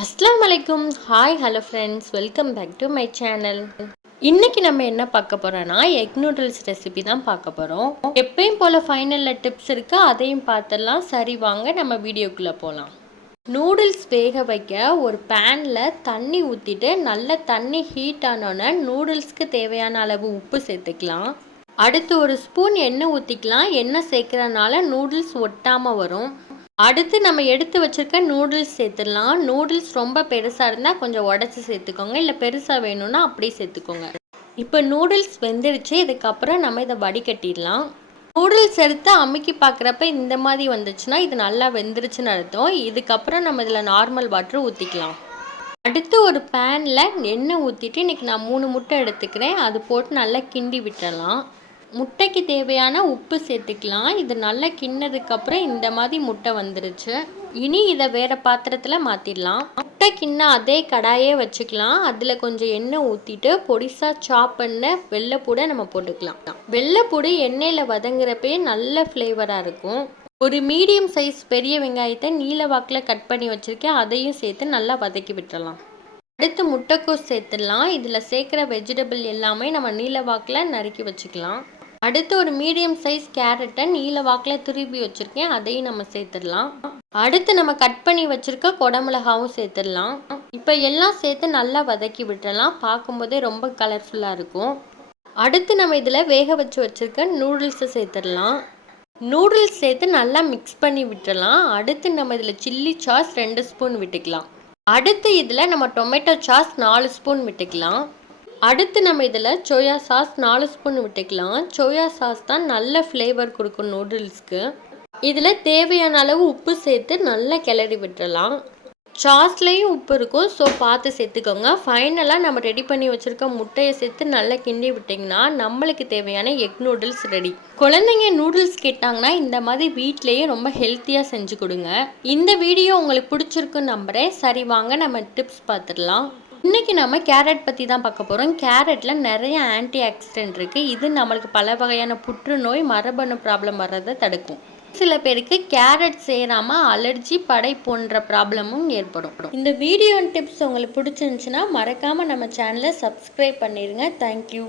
அஸ்ஸலாமு அலைக்கும். Hi hello friends, welcome back to my channel. இன்னைக்கு நம்ம என்ன பார்க்க போறோம்னா எக் நூடுல்ஸ் ரெசிபி தான் பார்க்க போகிறோம். எப்பயும் போல் ஃபைனலில் டிப்ஸ் இருக்குது, அதையும் பார்த்துடலாம். சரி வாங்க நம்ம வீடியோக்குள்ளே போகலாம். நூடுல்ஸ் வேக வைக்க ஒரு பேனில் தண்ணி ஊற்றிட்டு நல்ல தண்ணி ஹீட் ஆனோன்னே நூடுல்ஸ்க்கு தேவையான அளவு உப்பு சேர்த்துக்கலாம். அடுத்து ஒரு ஸ்பூன் எண்ணெய் ஊற்றிக்கலாம். எண்ணெய் சேர்க்குறதுனால நூடுல்ஸ் ஒட்டாமல் வரும். அடுத்து நம்ம எடுத்து வச்சுருக்க நூடுல்ஸ் சேர்த்துடலாம். நூடுல்ஸ் ரொம்ப பெருசாக இருந்தால் கொஞ்சம் உடச்சி சேர்த்துக்கோங்க, இல்லை பெருசாக வேணும்னா அப்படியே சேர்த்துக்கோங்க. இப்போ நூடுல்ஸ் வெந்துருச்சு. இதுக்கப்புறம் நம்ம இதை வடிகட்டிடலாம். நூடுல்ஸ் எடுத்து அமுக்கி பார்க்குறப்ப இந்த மாதிரி வந்துச்சுன்னா இது நல்லா வெந்துருச்சுன்னு அர்த்தம். இதுக்கப்புறம் நம்ம இதில் நார்மல் வாட்டர் ஊற்றிக்கலாம். அடுத்து ஒரு பேனில் எண்ணெய் ஊற்றிட்டு இன்றைக்கி நான் 3 முட்டை எடுத்துக்கிறேன். அது போட்டு நல்லா கிண்டி விட்டுறலாம். முட்டைக்கு தேவையான உப்பு சேர்த்துக்கலாம். இது நல்லா கிண்ணதுக்கப்புறம் இந்த மாதிரி முட்டை வந்துருச்சு. இனி இதை வேறு பாத்திரத்தில் மாற்றிடலாம். முட்டை கிண்ண அதே கடாயே வச்சுக்கலாம். அதில் கொஞ்சம் எண்ணெய் ஊற்றிட்டு பொடிசாக சாப் பண்ண வெள்ளைப்பூடை நம்ம போட்டுக்கலாம். வெள்ளைப்பூடு எண்ணெயில் வதங்குறப்பே நல்ல ஃப்ளேவராக இருக்கும். ஒரு மீடியம் சைஸ் பெரிய வெங்காயத்தை நீல வாக்கில் கட் பண்ணி வச்சுருக்கேன், அதையும் சேர்த்து நல்லா வதக்கி விட்டுறலாம். அடுத்து முட்டைக்கோஸ் சேர்த்துடலாம். இதில் சேர்க்குற வெஜிடபிள் எல்லாமே நம்ம நீல வாக்கில் நறுக்கி வச்சுக்கலாம். அடுத்து ஒரு மீடியம் சைஸ் கேரட்டை நீல வாக்கில் துருவி வச்சுருக்கேன், அதையும் நம்ம சேர்த்துடலாம். அடுத்து நம்ம கட் பண்ணி வச்சுருக்க குடமிளகாவும் சேர்த்துடலாம். இப்போ எல்லாம் சேர்த்து நல்லா வதக்கி விட்டுடலாம். பார்க்கும்போதே ரொம்ப கலர்ஃபுல்லாக இருக்கும். அடுத்து நம்ம இதில் வேக வச்சு வச்சுருக்க நூடுல்ஸை சேர்த்துடலாம். நூடுல்ஸ் சேர்த்து நல்லா மிக்ஸ் பண்ணி விட்டுடலாம். அடுத்து நம்ம இதில் சில்லி சாஸ் 2 ஸ்பூன் விட்டுக்கலாம். அடுத்து இதில் நம்ம டொமேட்டோ சாஸ் 4 ஸ்பூன் விட்டுக்கலாம். அடுத்து நம்ம இதில் சோயா சாஸ் 4 ஸ்பூன் விட்டுக்கலாம். சோயா சாஸ் தான் நல்ல ஃப்ளேவர் கொடுக்கும் நூடுல்ஸ்க்கு. இதில் தேவையான அளவு உப்பு சேர்த்து நல்லா கிளறி விட்டுறலாம். சாஸ்லேயும் உப்பு இருக்கும், ஸோ பார்த்து சேர்த்துக்கோங்க. ஃபைனலாக நம்ம ரெடி பண்ணி வச்சுருக்க முட்டையை சேர்த்து நல்லா கிண்டி விட்டிங்கன்னா நம்மளுக்கு தேவையான எக் நூடுல்ஸ் ரெடி. குழந்தைங்க நூடுல்ஸ் கேட்டாங்கன்னா இந்த மாதிரி வீட்லேயே ரொம்ப ஹெல்த்தியாக செஞ்சு கொடுங்க. இந்த வீடியோ உங்களுக்கு பிடிச்சிருக்குன்னு நம்புகிறேன். சரி வாங்க நம்ம டிப்ஸ் பார்த்துடலாம். இன்றைக்கி நம்ம கேரட் பற்றி தான் பார்க்க போகிறோம். கேரட்டில் நிறைய ஆன்டி ஆக்சிடென்ட் இருக்குது. இது நம்மளுக்கு பல வகையான புற்றுநோய், மரபணு ப்ராப்ளம் வர்றதை தடுக்கும். சில பேருக்கு கேரட் சேராமல் அலர்ஜி, படை போன்ற ப்ராப்ளமும் ஏற்படும். இந்த வீடியோ டிப்ஸ் உங்களுக்கு பிடிச்சிருந்துச்சுன்னா மறக்காமல் நம்ம சேனலை சப்ஸ்கிரைப் பண்ணிடுங்க. தேங்க்யூ.